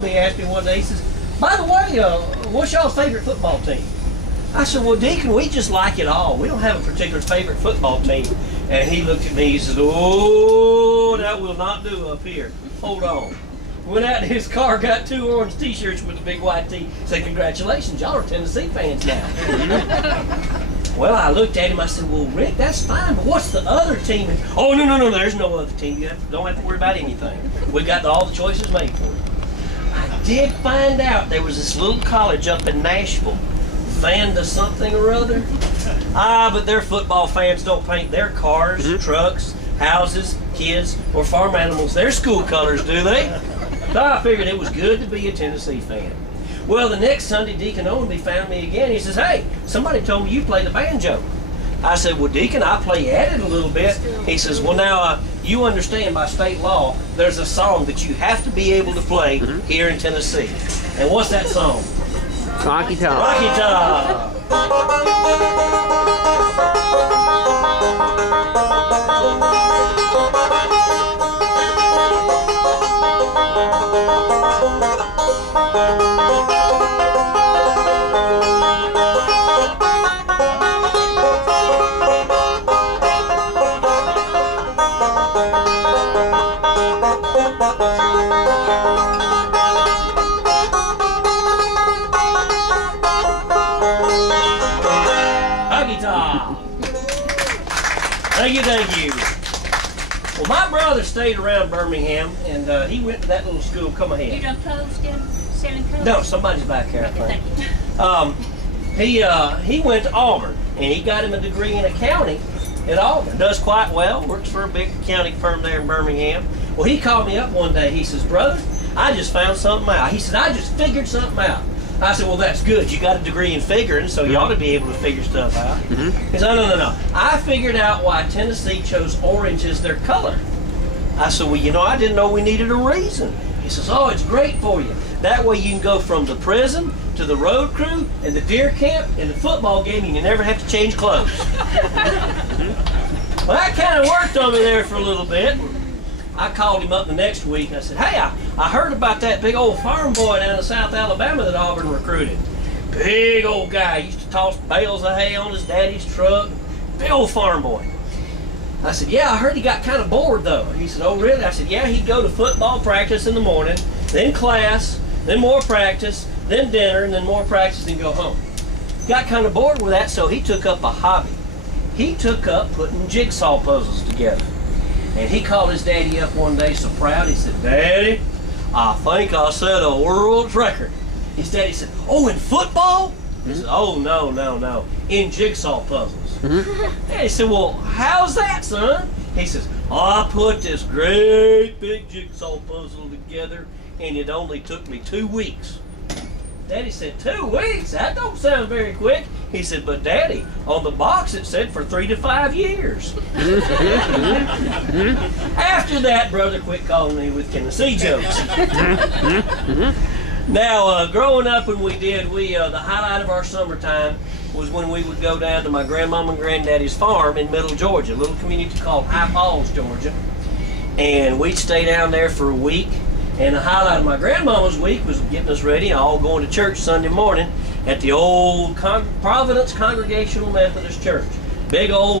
He asked me one day, he says, by the way, what's y'all's favorite football team? I said, well, Deacon, we just like it all. We don't have a particular favorite football team. And he looked at me, he says, oh, that will not do up here. Hold on. Went out in his car, got 2 orange t-shirts with a big white tee. Said, congratulations, y'all are Tennessee fans now. Well, I looked at him, I said, well, Rick, that's fine, but what's the other team? Oh, no, there's no other team. You don't have to worry about anything. We got all the choices made for you. I did find out there was this little college up in Nashville, Vanda something or other. But their football fans don't paint their cars, trucks, houses, kids, or farm animals their school colors, do they? So I figured it was good to be a Tennessee fan. Well, the next Sunday, Deacon Owenby found me again. He says, hey, somebody told me you play the banjo. I said, well, Deacon, I play at it a little bit. He says, well, now, you understand by state law, there's a song that you have to be able to play here in Tennessee. And what's that song? Rocky Top. Rocky Top. Thank you. Well, my brother stayed around Birmingham, and he went to that little school. Come ahead. You done closed in selling clothes? No, somebody's back here, I think. Thank you. He went to Auburn, and he got him a degree in accounting at Auburn. Does quite well, works for a big accounting firm there in Birmingham. Well, he called me up one day. He says, brother, I just found something out. He said, I just figured something out. I said, well, that's good. You got a degree in figuring, so you ought to be able to figure stuff out. He said, no. I figured out why Tennessee chose orange as their color. I said, well, you know, I didn't know we needed a reason. He says, oh, it's great for you. That way you can go from the prison to the road crew and the deer camp and the football game, and you never have to change clothes. Well, that kind of worked on me there for a little bit. I called him up the next week and I said, hey, I heard about that big old farm boy down in South Alabama that Auburn recruited. Big old guy, used to toss bales of hay on his daddy's truck. Big old farm boy. I said, yeah, I heard he got kind of bored though. He said, oh really? I said, yeah, he'd go to football practice in the morning, then class, then more practice, then dinner, and then more practice, and go home. Got kind of bored with that, so he took up a hobby. He took up putting jigsaw puzzles together. And he called his daddy up one day so proud. He said, Daddy, I think I set a world record. His daddy said, oh, in football? He said, oh, no. In jigsaw puzzles. And he said, well, how's that, son? He says, I put this great big jigsaw puzzle together, and it only took me 2 weeks. Daddy said, 2 weeks? That don't sound very quick. He said, but Daddy, on the box it said for 3 to 5 years. After that, brother quit calling me with Tennessee jokes. Now, growing up when we did, the highlight of our summertime was when we would go down to my grandmama and granddaddy's farm in Middle Georgia, a little community called High Falls, Georgia. And we'd stay down there for a week. And the highlight of my grandmama's week was getting us ready, all going to church Sunday morning at the old Providence Congregational Methodist Church. Big old